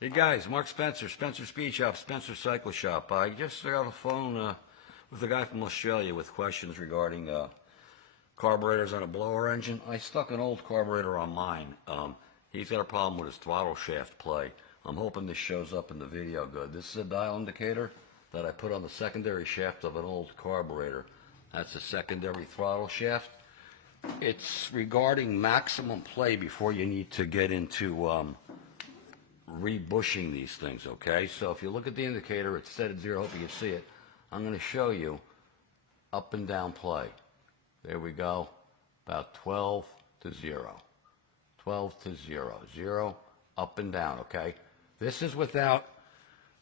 Hey guys, Mark Spencer, Spencer Speed Shop, Spencer Cycle Shop. I just got on the phone with a guy from Australia with questions regarding carburetors on a blower engine. I stuck an old carburetor on mine. He's got a problem with his throttle shaft play. I'm hoping this shows up in the video good. This is a dial indicator that I put on the secondary shaft of an old carburetor. That's a secondary throttle shaft. It's regarding maximum play before you need to get into rebushing these things, okay? So if you look at the indicator, it's set at 0. Hope you can see it. I'm going to show you up and down play. There we go. About 12 to 0. 12 to 0. 0 up and down, okay? This is without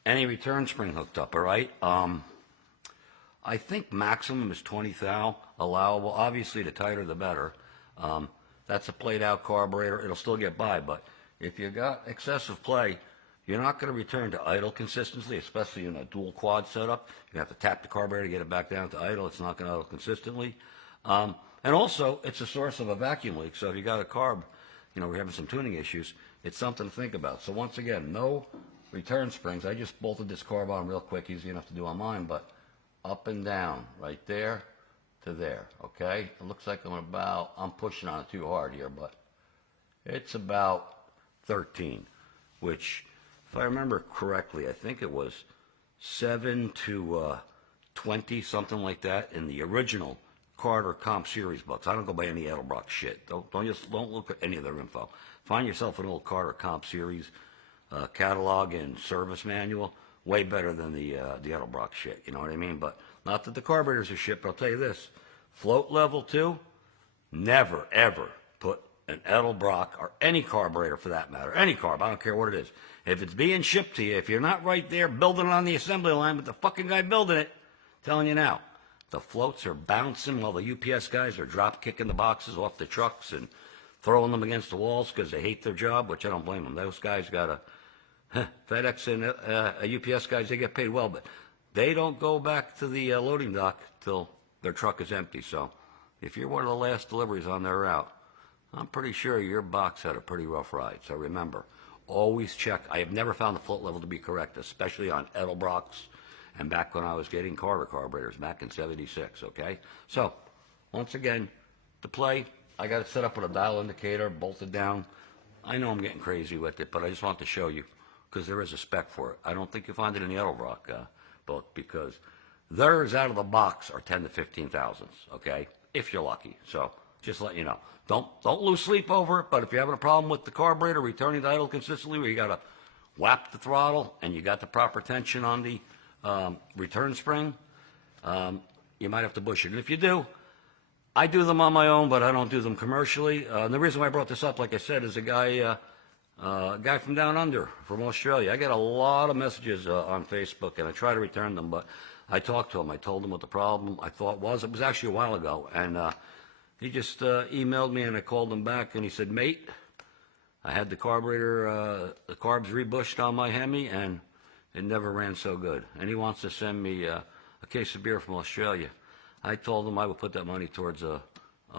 any return spring hooked up, all right? I think maximum is 20 thou allowable. Obviously, the tighter the better. That's a played out carburetor. It'll still get by, but if you got excessive play, you're not going to return to idle consistently, especially in a dual quad setup. You have to tap the carburetor to get it back down to idle. It's not going to idle consistently. And also, it's a source of a vacuum leak. So if you got a carb, we're having some tuning issues, it's something to think about. So once again, no return springs. I just bolted this carb on real quick, easy enough to do on mine, but up and down, right there to there, okay? It looks like I'm pushing on it too hard here, but it's about 13, which, if I remember correctly, I think it was 7 to 20, something like that, in the original Carter Comp Series books. I don't go by any Edelbrock shit. Don't look at any of their info. Find yourself an old Carter Comp Series catalog and service manual. Way better than the Edelbrock shit. You know what I mean? But not that the carburetors are shit. But I'll tell you this: float level 2, never ever put an Edelbrock or any carburetor for that matter, any carb, I don't care what it is. If it's being shipped to you, if you're not right there building it on the assembly line with the fucking guy building it, I'm telling you now, the floats are bouncing while the UPS guys are drop kicking the boxes off the trucks and throwing them against the walls because they hate their job, which I don't blame them. Those guys got a FedEx and UPS guys, they get paid well, but they don't go back to the loading dock till their truck is empty. So if you're one of the last deliveries on their route, I'm pretty sure your box had a pretty rough ride. So remember, always check. I have never found the float level to be correct, especially on Edelbrocks and back when I was getting Carter carburetors back in '76, okay? So once again, to play, I got it set up with a dial indicator, bolted down. I know I'm getting crazy with it, but I just want to show you because there is a spec for it. I don't think you'll find it in the Edelbrock book because theirs out of the box are 10 to 15 thousandths, okay? If you're lucky. So just let you know. Don't lose sleep over it, but if you're having a problem with the carburetor returning to idle consistently where you got to whap the throttle and you got the proper tension on the return spring, you might have to bush it. And if you do, I do them on my own, but I don't do them commercially. And the reason why I brought this up, like I said, is a guy from down under, from Australia. I get a lot of messages on Facebook, and I try to return them, but I talked to him. I told him what the problem I thought was. It was actually a while ago, and he just emailed me, and I called him back, and he said, mate, I had the carburetor, the carbs rebushed on my Hemi, and it never ran so good. And he wants to send me a case of beer from Australia. I told him I would put that money towards a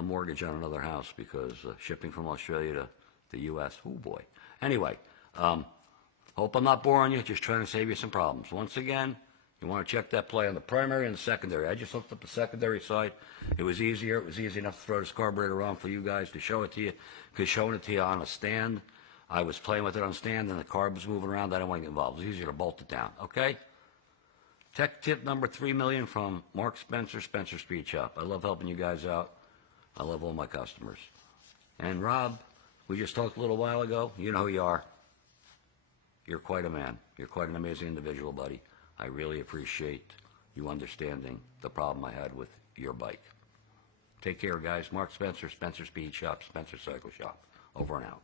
mortgage on another house because shipping from Australia to the U.S., oh boy. Anyway, hope I'm not boring you, just trying to save you some problems. Once again, you want to check that play on the primary and the secondary. I just hooked up the secondary side. It was easier. It was easy enough to throw this carburetor on for you guys to show it to you, because showing it to you on a stand, I was playing with it on stand and the carb was moving around. I don't want to get involved. It was easier to bolt it down, okay? Tech tip number 3 million from Mark Spencer, Spencer Speed Shop. I love helping you guys out. I love all my customers. And Rob, we just talked a little while ago. You know who you are. You're quite a man. You're quite an amazing individual, buddy. I really appreciate you understanding the problem I had with your bike. Take care, guys. Mark Spencer, Spencer Speed Shop, Spencer Cycle Shop. Over and out.